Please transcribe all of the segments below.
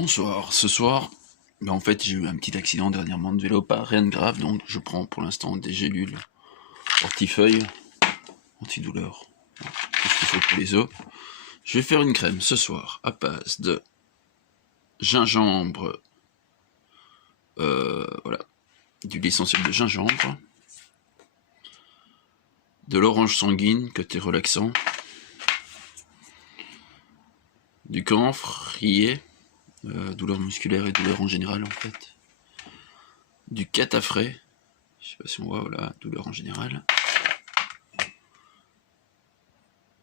Bonsoir, ce soir, en fait j'ai eu un petit accident dernièrement de vélo, pas rien de grave, donc je prends pour l'instant des gélules hortifeuille, antidouleur, tout ce qu'il faut pour les os. Je vais faire une crème ce soir à base de gingembre, voilà, d'huile essentielle de gingembre, de l'orange sanguine, côté relaxant, du camphre rillé, douleur musculaire et douleur en général en fait, du catafrais, je sais pas si on voit, voilà, douleur en général,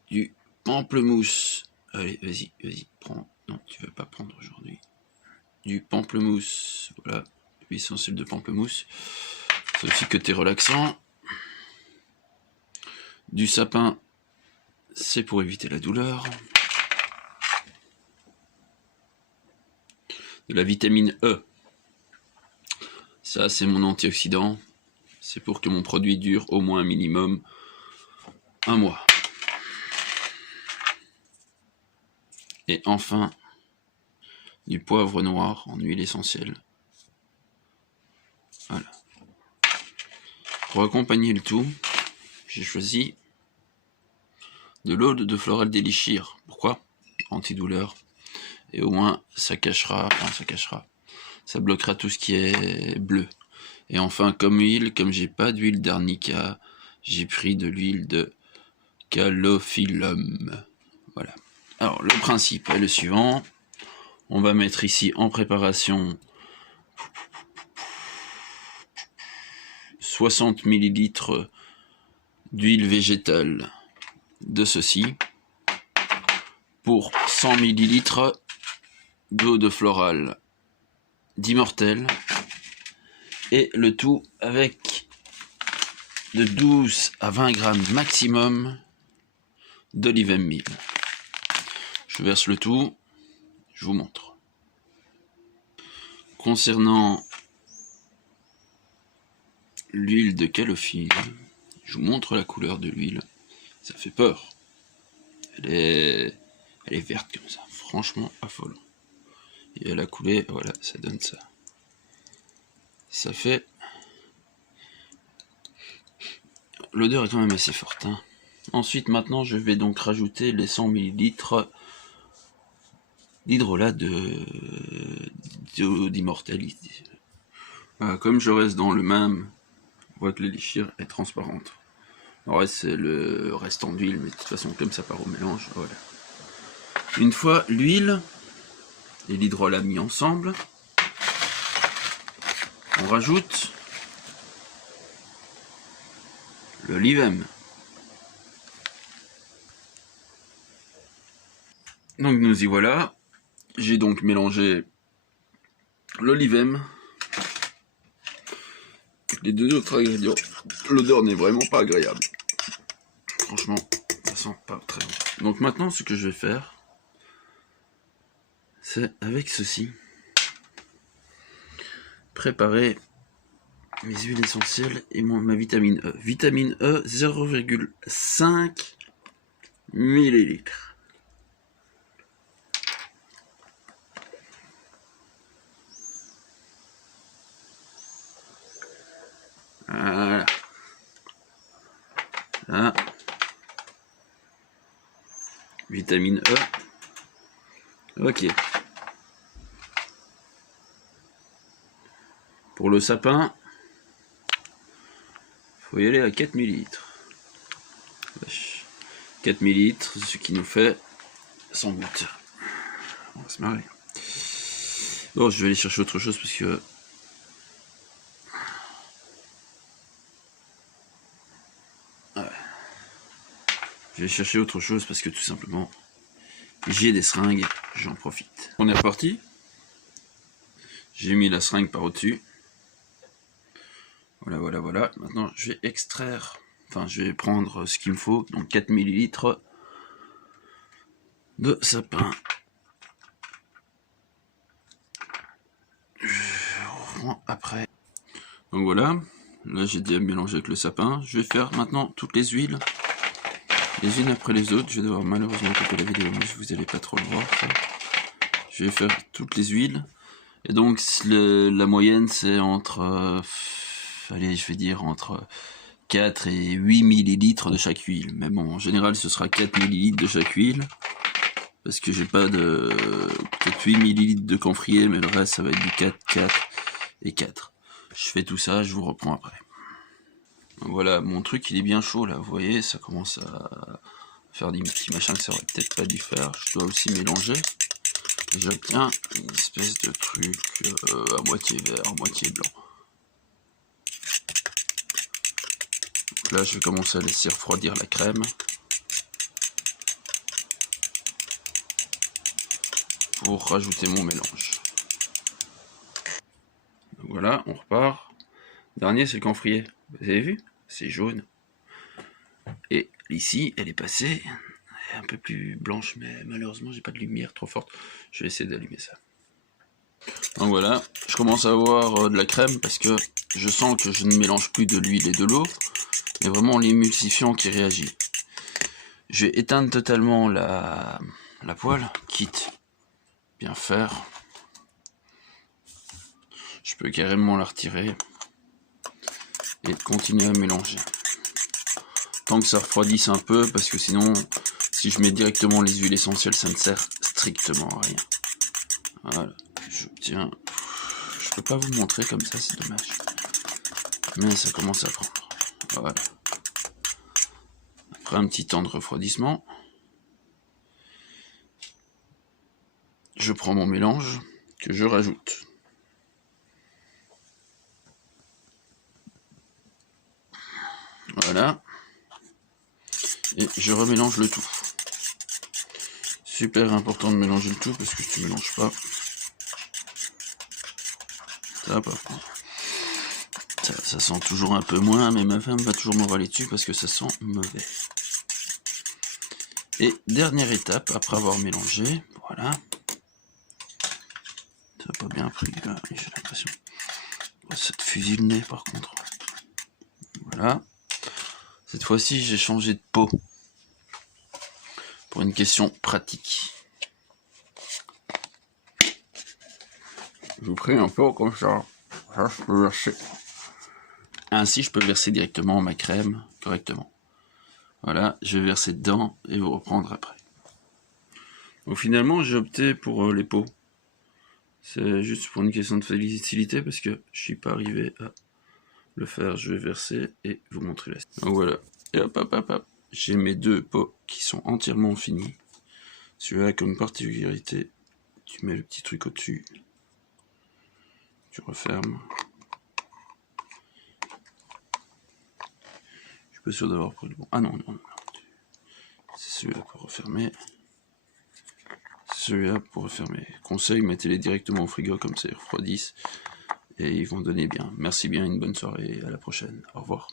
du pamplemousse, allez vas-y, prends, non tu veux pas prendre aujourd'hui, du pamplemousse, voilà, l'huile essentielle de pamplemousse, c'est aussi côté relaxant, du sapin, c'est pour éviter la douleur, de la vitamine E, ça c'est mon antioxydant, c'est pour que mon produit dure au moins un minimum 1 mois. Et enfin, du poivre noir en huile essentielle. Voilà. Pour accompagner le tout, j'ai choisi de l'eau de Floral d'Elixir. Pourquoi? Antidouleur. Et au moins, ça cachera, ça bloquera tout ce qui est bleu. Et enfin, comme huile, comme j'ai pas d'huile d'arnica, j'ai pris de l'huile de calophyllum. Voilà. Alors, le principe est le suivant. On va mettre ici en préparation 60 ml d'huile végétale de ceci pour 100 ml d'eau de Floral d'Immortel, et le tout avec de 12 à 20 grammes maximum d'Olivem Meal. Je verse le tout, je vous montre. Concernant l'huile de calophylle, je vous montre la couleur de l'huile, ça fait peur. Elle est verte comme ça, franchement affolant. Et elle a coulé, voilà, ça donne ça. Ça fait... L'odeur est quand même assez forte, hein. Ensuite, maintenant, je vais donc rajouter les 100 ml d'hydrolat d'Immortel. Voilà, comme je reste dans le même, on voit que l'élixir est transparente. Le reste, c'est le restant d'huile, mais de toute façon, comme ça part au mélange, voilà. Une fois l'huile et l'hydrolat mis ensemble, on rajoute l'olivem. Donc nous y voilà. J'ai donc mélangé l'olivem, les deux autres ingrédients. L'odeur n'est vraiment pas agréable. Franchement, ça sent pas très bon. Donc maintenant, ce que je vais faire, c'est avec ceci, préparer mes huiles essentielles et ma vitamine E. Vitamine E, 0,5 ml. Voilà. Là. Vitamine E. Ok. Pour le sapin, faut y aller à 4 ml. 4 ml, ce qui nous fait 100 gouttes. On va se marrer. Bon, je vais aller chercher autre chose parce que... Ouais. Je vais chercher autre chose parce que tout simplement, j'ai des seringues, j'en profite. On est reparti. J'ai mis la seringue par au-dessus. Voilà. Maintenant, je vais extraire, enfin, je vais prendre ce qu'il me faut. Donc 4 ml de sapin. Je reprends après. Donc voilà, là j'ai déjà mélangé avec le sapin. Je vais faire maintenant toutes les unes après les autres. Je vais devoir malheureusement couper la vidéo, mais vous n'allez pas trop le voir. Ça. je vais faire toutes les huiles. Et donc la moyenne c'est entre, allez je vais dire entre 4 et 8 millilitres de chaque huile. Mais bon, en général ce sera 4 millilitres de chaque huile. Parce que j'ai pas de... peut-être 8 millilitres de camphrier, mais le reste ça va être du 4, 4 et 4. Je fais tout ça, je vous reprends après. Donc voilà, mon truc il est bien chaud là, vous voyez, ça commence à faire des petits machins que ça aurait peut-être pas dû faire. Je dois aussi mélanger. J'obtiens une espèce de truc à moitié vert, à moitié blanc. Donc là, je vais commencer à laisser refroidir la crème. Pour rajouter mon mélange. Donc voilà, on repart. Dernier, c'est le camphrier. Vous avez vu? C'est jaune. Et ici, elle est passée un peu plus blanche, mais malheureusement, j'ai pas de lumière trop forte. Je vais essayer d'allumer ça. Donc voilà, je commence à avoir de la crème parce que je sens que je ne mélange plus de l'huile et de l'eau, mais vraiment l'émulsifiant qui réagit. Je vais éteindre totalement la poêle, quitte bien faire. Je peux carrément la retirer et continuer à mélanger. Tant que ça refroidisse un peu, parce que sinon, si je mets directement les huiles essentielles, ça ne sert strictement à rien. Voilà, j'obtiens... Je peux pas vous montrer comme ça, c'est dommage. Mais ça commence à prendre. Voilà. Après un petit temps de refroidissement, je prends mon mélange que je rajoute. Voilà. Et je remélange le tout. Super important de mélanger le tout parce que si tu mélanges pas, ça va pas prendre. Ça sent toujours un peu moins, mais ma femme va toujours me râler dessus parce que ça sent mauvais. Et dernière étape, après avoir mélangé, voilà. Ça n'a pas bien pris là, j'ai l'impression. Ça te fusille le nez par contre. Voilà. Cette fois-ci, j'ai changé de pot. Pour une question pratique. Je vous prie un peu comme ça. Ça, je peux verser. Ainsi, je peux verser directement ma crème correctement. Voilà, je vais verser dedans et vous reprendre après. Donc finalement, j'ai opté pour les pots. C'est juste pour une question de facilité parce que je suis pas arrivé à le faire. Je vais verser et vous montrer la suite. Donc voilà. Et hop, hop, hop, hop. J'ai mes deux pots qui sont entièrement finis. Celui-là, comme particularité, tu mets le petit truc au-dessus. Tu refermes. Je suis pas sûr d'avoir pris le bon. Ah non, non, non. C'est celui-là pour refermer. Celui-là pour refermer. Conseil, mettez-les directement au frigo, comme ça ils refroidissent. Et ils vont donner bien. Merci bien, une bonne soirée, à la prochaine. Au revoir.